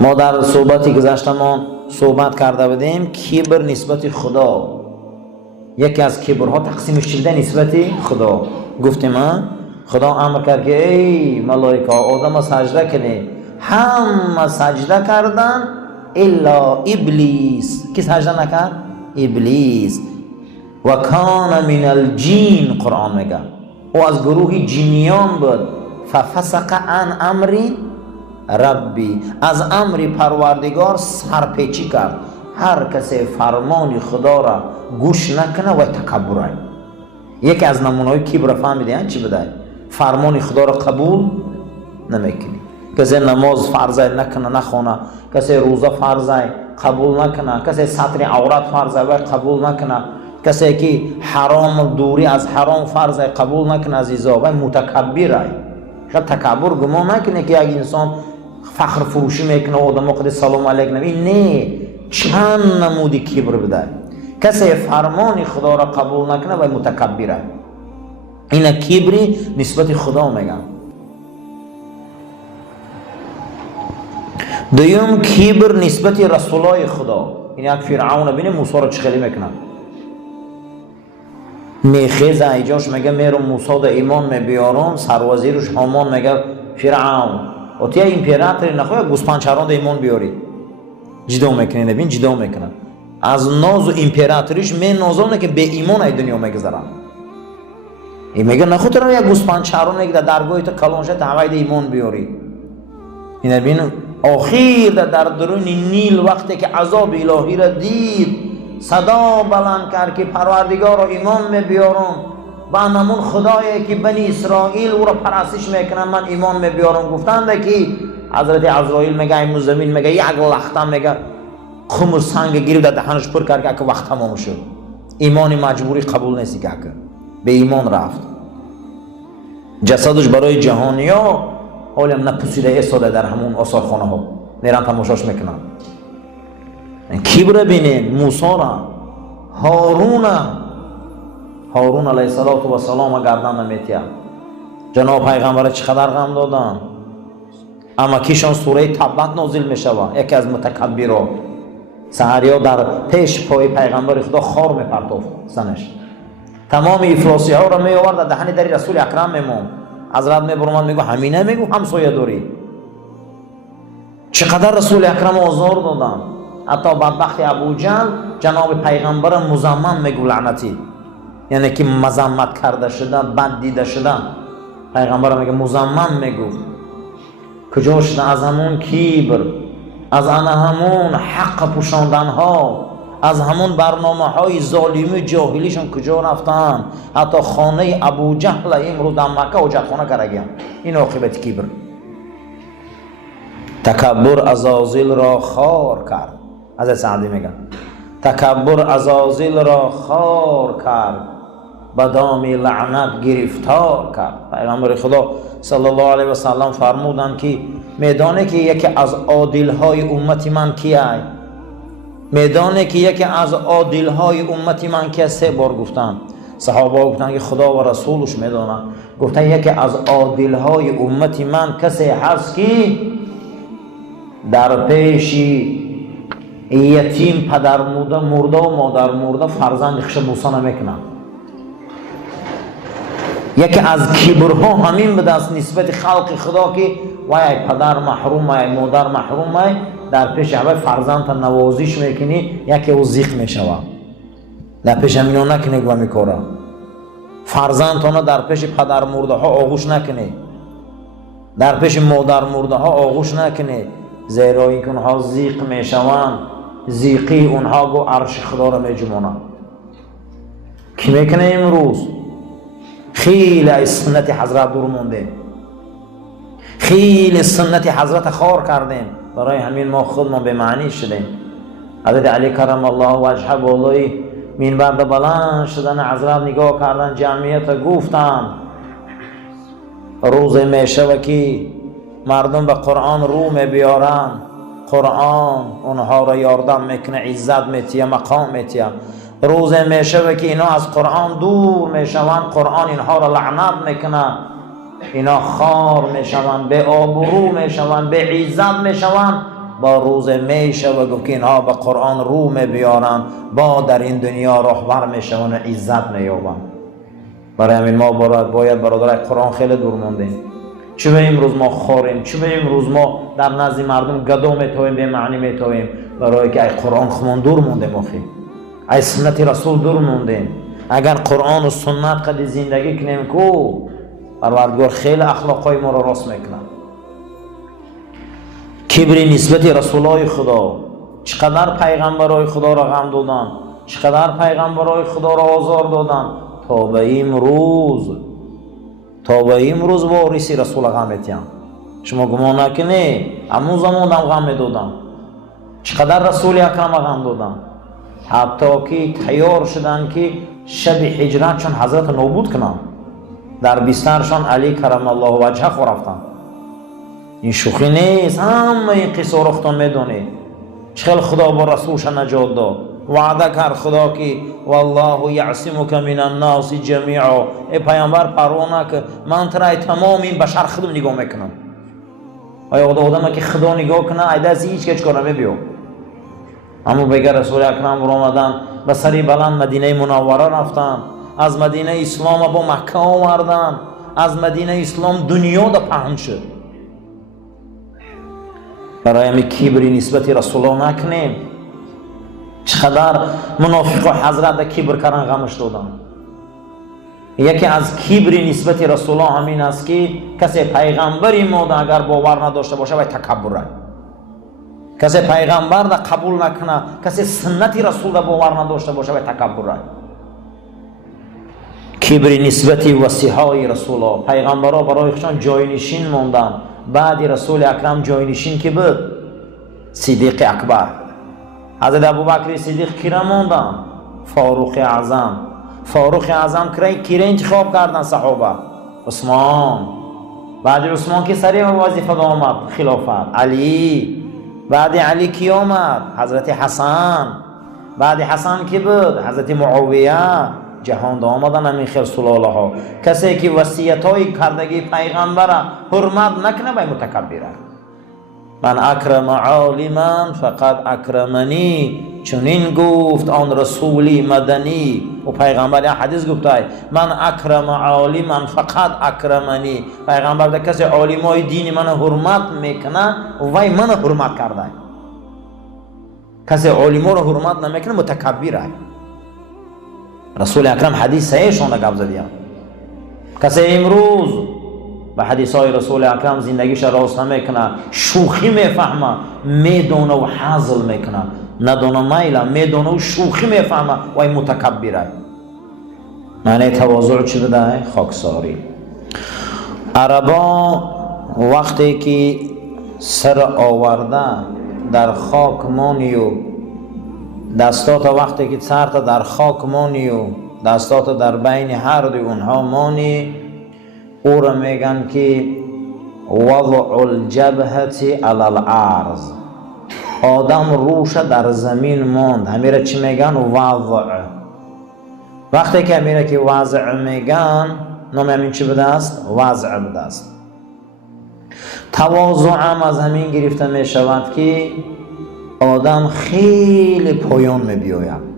ما در صحبتی گذشتمان صحبت کرده بودیم کبر نسبت خدا، یکی از کبرها تقسیم شده نسبت خدا. گفتیم خدا امر کرد که ای ملائکه آدم سجده کنه، همه سجده کردن الا ابلیس. کی سجده نکرد؟ ابلیس. و کان من الجین، قرآن میگه او از گروه جنیان بود. ففسق عن امر ربی، از امر پروردگار سرپیچی کرد. هر کسی فرمان خدا را گوش نکنه و تکبر. یکی از نمونه‌های کبر فهمیدین چی بوده؟ فرمان خدا را قبول نمیکنی. کسی نماز فرض نکنه نخونه، کسی روزه فرض قبول نکنه، کسی ستر عورت فرض و قبول نکنه، کسی که حرام دوری از حرام فرض قبول نکنه، عزیزا و متکبر. خیلی تکبر گمان نکنه که یک انسان فخر فروشی میکنه آدم قد سلام علیک نبی. نه، چند نمودی کبر بده. کسی فرمان خدا را قبول نکنه و متکبره. این کبری نسبت خدا میگن. دویم کبر نسبت رسولای خدا. این یک فرعون بینه موسی را چه خیلی میکنه، میخیزه ایجاش میگه میرم موسی دا ایمان میبیارم، سروزیرش هامان میگه فرعون و تیا امپراتوری نخواه گوسپانچران دا ایمان بیاری. جدا میکنه، نبین جدا میکنه. از ناز و امپراتوریش می نازونه که به ایمان ای دنیا میگذارن. این میگه نخواه تو را یک گوسپانچران که در درگاه تو کلانشه تعوید ایمان بیاری. این نبین آخیر در درون نیل وقتی که عذاب الهی را دید صدا بلند کرد که پروردگار را ایمان میبیارم و همون خدایی که بنی اسرائیل او را پرستش میکنن من ایمان میبیارم. گفتند که حضرت عزرائیل میگه این زمین میگه یک لخته میگه خمر سنگ گیرید در دهنش پر کرد که وقت تمام شد. ایمان مجبوری قبول نیستی که به ایمان رفت. جسدش برای جهانی ها حالی هم نپوسیده ایستاده در همون آثارخانه ها میرن تماشاش میکنن. کبر بینین موسی را، هارون علیه السلام گردن نمیتید. جناب پیغمبر چقدر غم دادن. اما کیشان سوره تبت نازل میشود. یکی از متکبران سحریا در پیش پای پیغمبر خدا خار میپرتافت سنش، تمام افلاسی ها را میآورد دهن در رسول اکرم میمون. حضرت میبرمد میگو همینه، میگو همسایه داری. چقدر رسول اکرم آزار دادن. حتی بدبخت ابوجهل جناب پیغمبر مزمم میگو لعنتی، یعنی که مذمت کرده شدن، بد دیده شدن. پیغمبر میگه مزمم میگو. کجا شده؟ از همون کبر، از همون حق پوشاندن ها، از همون برنامه های ظالمی جاهلیشون کجا رفتن؟ حتی خانه ابوجهل امروز در مکه اجاقخانه کرده. این عاقبت کبر. تکبر عزازیل را خار کرد. از سعدی میگن تکبر عزازیل را خار کرد، به دام لعنت گرفتار کرد. پیغمبر خدا صلی الله علیه و سلم فرمودند که میدانه که یکی از عادل های امت من کیه؟ میدانه که یکی از عادل های امت من کیه؟ 3 بار گفتن. صحابه گفتن که خدا و رسولش میدانن. گفتن یکی از عادل های امت من کسی هست که در پیش یتیم پدر مرده و مادر مرده فرزند خش بوسه نمیکنه. یکی از کبرها همین به دست نسبت خلق خدا که وای پدر محروم ای مادر محروم ای، در پیش همه فرزند نوازش میکنی یکی او زیخ میشوه. در پیش همینو نکنی و میکاره. فرزندتان در پیش پدر مرده ها آغوش نکنی، در پیش مادر مرده ها آغوش نکنی، زیرا اینکه اونها زیق میشوند زیقی اونها گو عرش خدا را میجمانند. کی میکنه امروز؟ خیلی از سنت حضرت دور مونده، خیلی سنت حضرت خار کردیم. برای همین ما خودمان به معنی شدیم. حضرت علی کرم الله وجهه بالای منبر بلند شدن حضرت نگاه کردن جمعیت، گفتن روز میشه که مردم به قرآن رو میبیارن، قرآن اونها را یاردم میکنه، عزت میتیه، مقام میتیه. روز میشه که اینا از قرآن دور میشوند، قرآن اینها را لعنت میکنه، اینا خار میشوند، به آبرو میشوند، به عزت میشوند. با روز میشه و گفت که اینها به قرآن رو بیارن با در این دنیا راهبر میشون و عزت مییابن. برای همین ما باید برادرای قرآن خیلی دور موندیم. چه به امروز ما خوریم، چه به امروز ما در نزد مردم گدو میتویم، به معنی میتویم، برای که ای قرآن خمون دور موندیم اخی، ای سنت رسول دور موندیم. اگر قرآن و سنت قد زندگی کنیم کو پروردگار خیلی اخلاقای ما رو راست میکنه. کبری نسبت رسولای خدا، چقدر پیغمبرای خدا را غم دادن، چقدر پیغمبرای خدا را آزار دادن، تا به امروز وارثی رسول غم میتین. شما گمان نکنید همون زمان هم غم میدادن. چقدر رسول اکرم غم دادن، حتی که تیار شدن که شب هجرت چون حضرت نابود کنن، در بسترشان علی کرم الله وجهه خو رفتن. این شوخی نیست، همه این قصه رختان میدونی. چخیل خدا با رسولش نجات داد، وعده کرد خدا که والله یعصمک من الناس جمیعا، ای پیامبر پروانه که من ترای تمام این بشر خودم نگاه میکنم. آیا آدم که خدا نگاه کنه ایده از هیچ کچ کار نمیبیو. اما بگر رسول اکرم رو آمدن به سری بلند مدینه منوره رفتن، از مدینه اسلام با مکه آوردن، از مدینه اسلام دنیا دا پهن شد. برای همین کبری نسبت رسول الله نکنیم. چقدر منافقا حضرت کبر کردن غمش دادن. یکی از کبری نسبت رسول الله همین است که کسی پیغمبری ما اگر باور نداشته باشه باید تکبر. کسی پیغمبر را قبول نکنه، کسی سنت رسول را باور نداشته باشه باید تکبر. کبری نسبت وصیهای رسول الله، پیغمبرها برای خودشان جاینشین موندن. بعد رسول اکرم جاینشین کی بود؟ صدیق اکبر. حضرت ابوبکر صدیق کی را موندن؟ فاروق اعظم. فاروق اعظم کی را انتخاب کردن صحابه؟ عثمان. بعد عثمان کی سری وظیفه آمد خلافت؟ علی. بعد علی کی آمد؟ حضرت حسن. بعد حسن کی بود؟ حضرت معاویه. جهان دا آمدن همین خیر سلاله ها. کسی که وصیت های کردگی پیغمبر حرمت نکنه باید متکبره. من اکرم عالما فقط اکرمنی، چنین گفت آن رسولی مدنی. و پیغمبر یه حدیث گفته من اکرم عالما فقط اکرمنی. پیغمبر ده کسی عالمای دین من حرمت میکنه وای من حرمت کرده. کسی عالما رو حرمت نمیکنه متکبره. رسول اکرم حدیث صحیحشون را گفت زدیم. کسی امروز به حدیث های رسول اکرم زندگیش راست نمیکنه، شوخی میفهمه، میدونه و حاصل میکنه، ندونه میله، میدونه و شوخی میفهمه و این متکبره. معنی تواضع چی بده؟ خاکساری. عربا وقتی که سر آورده در خاک مانی و دستات وقتی که سرت در خاک مانی و دستات در بین هر دوی اونها مانی، او را میگن که وضع الجبهت علی الارض، آدم روش در زمین ماند. همیره چی میگن؟ وضع. وقتی که همیره که وضع میگن نام همین چی بوده است؟ وضع بوده است. تواضع هم از همین گرفته میشود که آدم خیلی پایان میبیاید،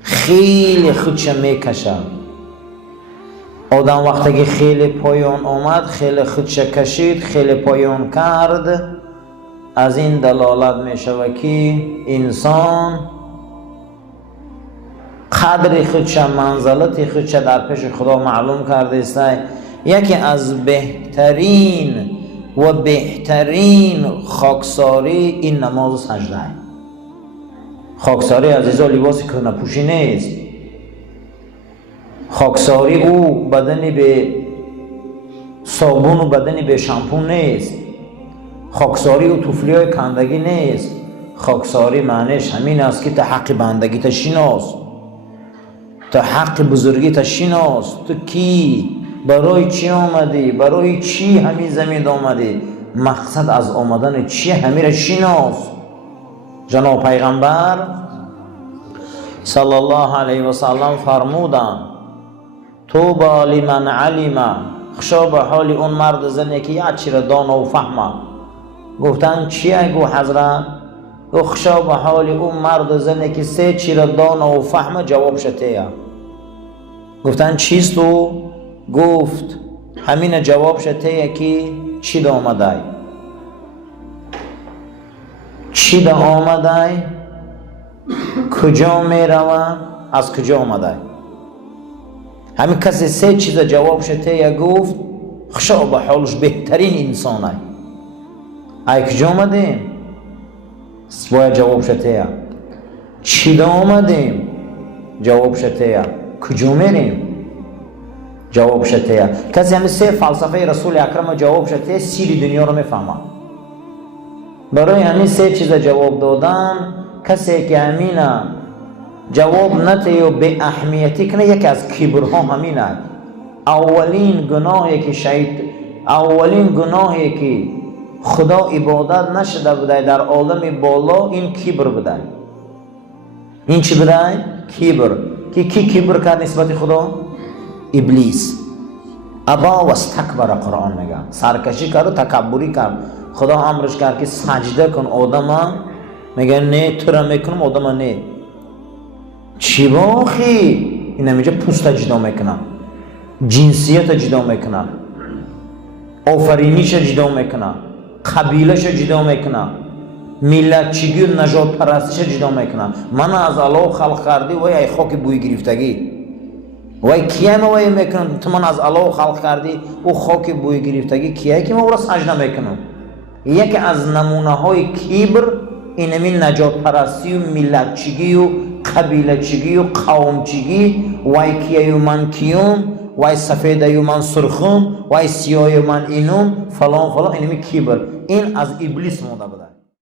خیلی خودش میکشد. آدم وقتی که خیلی پایان آمد، خیلی خودش کشید، خیلی پایان کرد، از این دلالت میشود که انسان قدر خودش، منزلت خودش در پیش خدا معلوم کرده است. یکی از بهترین و بهترین خاکساری این نماز سجده. خاکساری عزیزا لباس کنه پوشی نیست. خاکساری او بدنی به صابون و بدنی به شامپون نیست. خاکساری او توفلی های کندگی نیست. خاکساری معنیش همین است که تا حق بندگی تا شناس، تا حق بزرگی تا شناس. تو کی؟ برای چی آمدی؟ برای چی همین زمین آمدی؟ مقصد از آمدن چی؟ همین را شناس. جناب پیغمبر صلی الله علیه و سلم فرمودن توبا لمن علم، خشا به حال اون مرد زنی که یک چیز دانه و فهمه. گفتن چیه؟ گو حضرت گو خشا به حال اون مرد و زنی که سه چی را دانا و فهم جواب شده. گفتن چیست او؟ گفت همین جواب شده که چی دا آمده؟ چی دا آمده؟ کجا می روه؟ از کجا آمده؟ همین کسی سه چیز جواب شده گفت خشا به حالش بهترین انسانه. ای کجا آمدیم؟ باید جواب شده. چی دا آمدیم؟ جواب شده. کجا میریم؟ جواب شده. کسی همین سه فلسفه رسول اکرم جواب شده سیر دنیا رو میفهمه. برای همین سه چیز جواب دادن کسی که همینه جواب نده و به اهمیتی کنه یکی از کبرها همینه. اولین گناهی که خدا عبادت نشده بوده در عالم بالا این کبر بوده. این چی بوده؟ کبر. کی کبر کرد نسبت خدا؟ ابلیس. ابا و استکبر قرآن میگه سرکشی کرد و تکبری کرد. خدا امرش کرد که سجده کن آدم، میگه نه تو را میکنم آدم نه. چی باخی؟ این میگه پوست جدا میکنم، جنسیت جدا میکنم، آفرینیش جدا میکنم، قبیلش جدا میکنم، ملتچگی و نجات پرستیش جدا میکنم. من از الله خلق کردی وای ای خاک بوی گرفتگی وای کیه ما وای میکنم تو من از الله خلق کردی او خاک بوی گرفتگی کیه که ما او را سجده میکنم. یکی از نمونه های کبر اینمی نجات پرستی و ملتچگی و قبیلچگی و قومچگی وای کیه و من کیم وای سفیده و من سرخم وای سیاه و من اینم فلان فلان. اینمی کبر این از ابلیس مونده بوده.